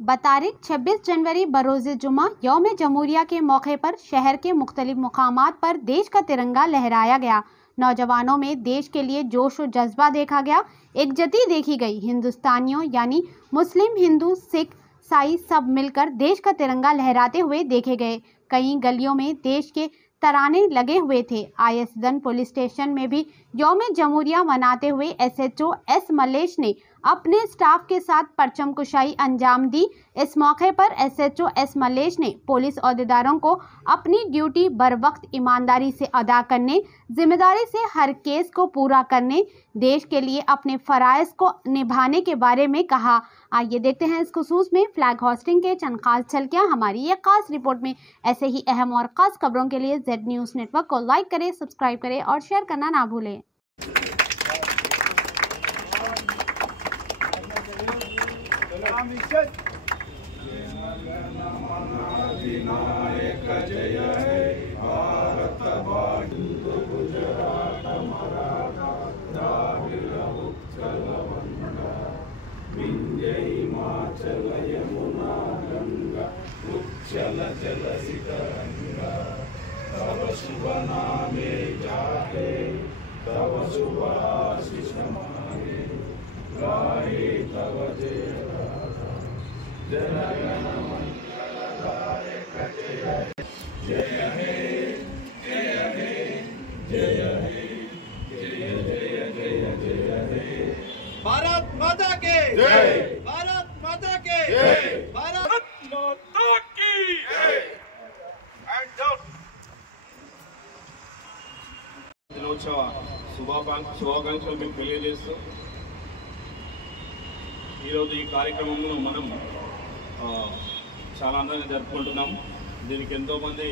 बतारिक 26 जनवरी बरोज़े जुमा यौम जमहूरिया के मौके पर शहर के मुख्तलिफ मुकामात पर देश का तिरंगा लहराया गया। नौजवानों में देश के लिए जोश और जज्बा देखा गया। एकजती देखी गई। हिंदुस्तानियों यानी मुस्लिम, हिंदू, सिख, ईसाई सब मिलकर देश का तिरंगा लहराते हुए देखे गए। कई गलियों में देश के तराने लगे हुए थे। आईएसगंज पुलिस स्टेशन में भी यौम जमहूरिया मनाते हुए एसएचओ एस मलेश ने अपने स्टाफ के साथ परचम कुशाई अंजाम दी। इस मौके पर एसएचओ एस मलेश ने पुलिस अहदेदारों को अपनी ड्यूटी बर वक्त ईमानदारी से अदा करने, जिम्मेदारी से हर केस को पूरा करने, देश के लिए अपने फराइज को निभाने के बारे में कहा। आइए देखते हैं इस खुसूस में फ्लैग होस्टिंग के चंद खास झलकियां हमारी एक खास रिपोर्ट में। ऐसे ही अहम और खास खबरों के लिए जेड न्यूज़ नेटवर्क को लाइक करें, सब्सक्राइब करें और शेयर करना ना भूलें। तव शुभ नामे जाहे, तव शुभ आशीष मांगे, गाहे तव जय गाथा। जनगण मंगलदायक जय हे, जय हे, जय हे, जय जय जय जय हे। भारत माता के जय, भारत माता के जय, भारत माता की जय। దినోత్సవ శుభాకాంక్షలు మీకు తెలియజేస్తూ ఈరోజు ఈ కార్యక్రమంలో మనం చాలా అందంగా జరుపుకుంటున్నాం. దీనికి ఎంతోమంది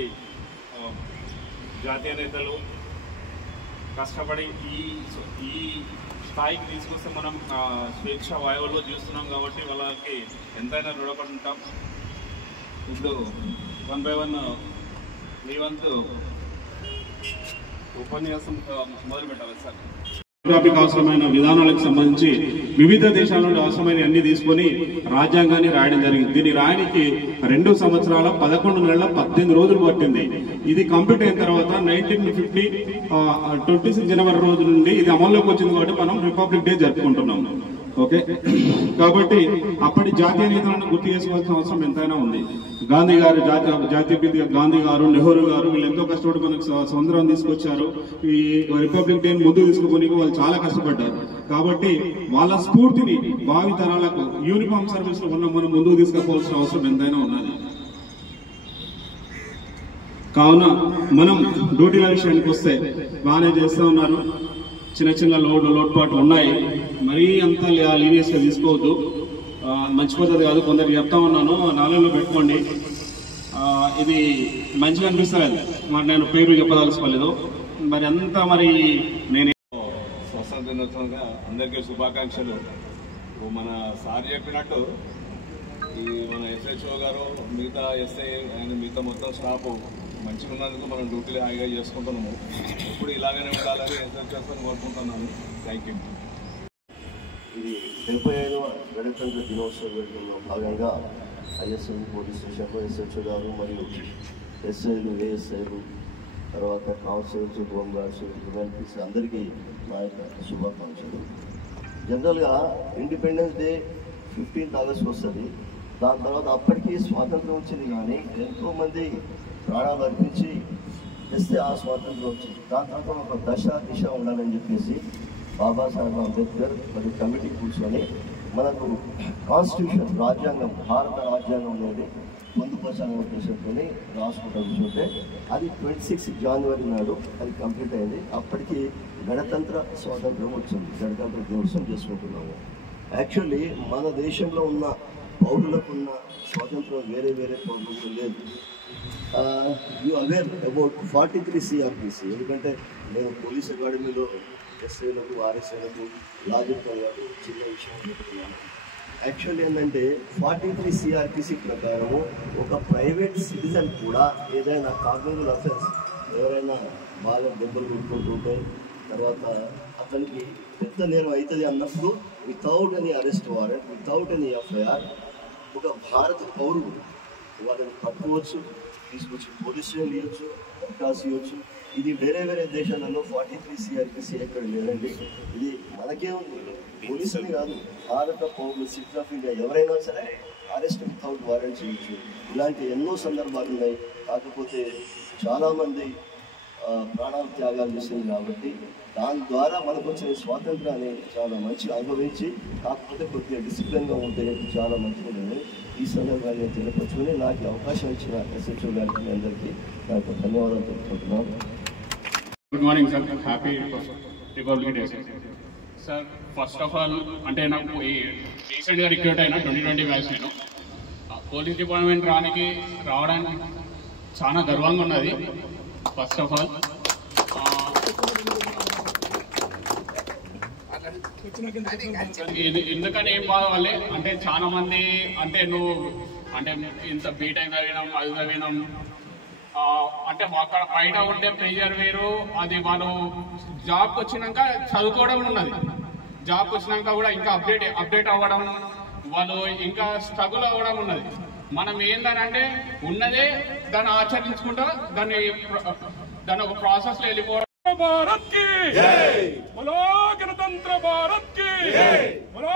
జాతీయ నేతలు కష్టపడి ఈ స్థాయికి తీసుకొస్తే మనం స్వేచ్ఛ వాయువులో చూస్తున్నాం కాబట్టి వాళ్ళకి ఎంతైనా రుణపడి ఉంటాం. ఇప్పుడు 1 by 1 మీ వంతు ఉపన్యాసం మొదలు పెట్టాలి సార్. టాపిక్ అవసరమైన విధానాలకు సంబంధించి వివిధ దేశాల నుండి అవసరమైన అన్ని తీసుకొని రాజ్యాంగాన్ని రాయడం జరిగింది. దీన్ని రాయడానికి 2 సంవత్సరాల 11 నెలల 18 రోజులు పట్టింది. ఇది కంప్లీట్ అయిన తర్వాత 1950 26 జనవరి రోజు నుండి ఇది అమల్లోకి వచ్చింది కాబట్టి మనం రిపబ్లిక్ డే జరుపుకుంటున్నాం. ఓకే, కాబట్టి అప్పటి జాతీయ నేతలను గుర్తు చేసుకోవాల్సిన అవసరం ఎంతైనా ఉంది. గాంధీ గారు, జాతీయ గాంధీ గారు, నెహ్రూ గారు వీళ్ళు ఎంతో కష్టపడి మనకు స్వతంత్రం తీసుకొచ్చారు. ఈ రిపబ్లిక్ డే ముందుకు తీసుకుని వాళ్ళు చాలా కష్టపడ్డారు. కాబట్టి వాళ్ళ స్ఫూర్తిని భావి తరాలకు యూనిఫామ్ సర్వీస్ లో ఉన్న మనం ముందుకు తీసుకుపోవాల్సిన అవసరం ఎంతైనా ఉన్నది. కావున మనం డ్యూటీల విషయానికి వస్తే బాగానే చేస్తూ ఉన్నారు. చిన్న చిన్న లోటుపాట్లు ఉన్నాయి. మరీ అంతా లీనియస్ గా తీసుకోవద్దు, మంచి పద్ధతి కాదు. కొందరు చెప్తా ఉన్నాను, నాలుగులో పెట్టుకోండి. ఇది మంచిగా అనిపిస్తుంది. మరి నేను పేరు చెప్పదలుచుకోలేదు. మరి అంతా మరి నేను స్వతంత్ర దినోత్సవంగా అందరికీ శుభాకాంక్షలు. మన సార్ చెప్పినట్టు ఈ మన ఎస్హెచ్ఓ గారు, మిగతా ఎస్ఐ అండ్ మిగతా మొత్తం స్టాఫ్ మంచిగా ఉన్నందుకు మనం డ్యూటీలు హాయిగా చేసుకుంటున్నాము. ఎప్పుడు ఇలాగనే ఉండాలని ఎస్హెచ్ఓ కోరుకుంటున్నాను. Thank you. ఇది 75వ గణతంత్ర దినోత్సవ వేడుకల్లో భాగంగా ఐఎస్ఎం పోలీస్ స్టేషన్లో ఎస్హెచ్ఓ గారు మరియు ఎస్ఐలు, ఏఎస్ఐలు, తర్వాత కానిస్టేబుల్స్, హోంగార్డ్స్, ఎంఎల్పీస్ అందరికీ నా యొక్క శుభాకాంక్షలు. జనరల్గా ఇండిపెండెన్స్ డే 15th ఆగస్ట్ వస్తుంది. దాని తర్వాత అప్పటికీ స్వాతంత్రం వచ్చింది, కానీ ఎంతోమంది ప్రాణాలు అర్పించి తెస్తే ఆ స్వాతంత్రం వచ్చింది. దాని తర్వాత ఒక దిశ ఉండాలని చెప్పేసి బాబాసాహెబ్ అంబేద్కర్ మరియు కమిటీ కూర్చొని మనకు కాన్స్టిట్యూషన్, రాజ్యాంగం, భారత రాజ్యాంగం అనేది పొందుపరచాలనే ఉద్దేశంతో రాసుకుంటూ కూర్చుంటే అది 26 జనవరి నాడు అది కంప్లీట్ అయింది. అప్పటికి గణతంత్ర స్వాతంత్రం వచ్చింది. గణతంత్ర దినోత్సవం చేసుకుంటున్నాము. యాక్చువల్లీ మన దేశంలో ఉన్న పౌరులకు ఉన్న స్వాతంత్రం వేరే పౌరులకు లేదు. You aware about 43 CRPC. ఎందుకంటే నేను పోలీస్ అకాడమీలో ఎస్ఐలకు, ఆర్ఎస్ఐలకు లా చెప్తాను కాబట్టి చిన్న విషయం చెప్తున్నాను. యాక్చువల్లీ ఏంటంటే 43 CRPC ప్రకారము ఒక ప్రైవేట్ సిటిజన్ కూడా ఏదైనా కాగ్నిటివ్ అఫెన్స్, ఎవరైనా బాగా దెబ్బలు కొట్టుకుంటుంటే తర్వాత అతనికి పెద్ద నేరం అవుతుంది అన్నప్పుడు without any arrest warrant, without any FIR ఒక భారత పౌరుడు వాళ్ళని పట్టుకోవచ్చు, తీసుకొచ్చి పోలీస్ స్టేషన్ ఇవ్వచ్చు, అవకాశం ఇవ్వచ్చు. ఇది వేరే వేరే దేశాలలో 43 CRPC ఎక్కడ లేదండి. ఇది మనకే ఉంది. పోలీసులు కాదు, భారత పౌరులు, సిటిజన్ ఆఫ్ ఇండియా ఎవరైనా సరే అరెస్ట్ వితౌట్ వారెంట్ చేయొచ్చు. ఇలాంటి ఎన్నో సందర్భాలు ఉన్నాయి. కాకపోతే చాలామంది ప్రాణాలు త్యాగాలు చేసింది కాబట్టి దాని ద్వారా మనకు వచ్చిన స్వాతంత్రాన్ని చాలా మంచిగా అనుభవించి, కాకపోతే కొద్దిగా డిసిప్లిన్గా ఉంటే చాలా మంచిగా. ఈ సందర్భాన్ని తెలియపరుచుకుని నాకు అవకాశం ఇచ్చిన SHO గారికి అందరికీ నా యొక్క ధన్యవాదాలు తెలుపుకుంటున్నాను. Good morning sir, happy republic day sir. First of all అంటే నాకు ఈ రీసెంట్గా రిక్రూట్ అయిన 2020 బ్యాచ్ నేను పోలీస్ డిపార్ట్మెంట్ రావడానికి చాలా గర్వంగా ఉన్నది. ఫస్ట్ ఆఫ్ ఆల్ ఎందుకని ఏం బాధవాలి అంటే చాలా మంది అంటే నువ్వు అంటే ఇంత బీటెక్ చదివినాం, అది చదివినాం అంటే అక్కడ బయట ఉండే ప్రెజర్ వేరు. అది వాళ్ళు జాబ్కి వచ్చినాక చదువుకోవడం ఉన్నది, జాబ్కి వచ్చినాక కూడా ఇంకా అప్డేట్ అవ్వడం, వాళ్ళు ఇంకా స్ట్రగుల్ అవ్వడం ఉన్నది. మనం ఏంటంటే ఉన్నదే దాన్ని ఆచరించుకుంటా దాన్ని ఒక ప్రాసెస్లో వెళ్ళిపోవడం. भारत की बोलो गणतंत्र भारत की बोलो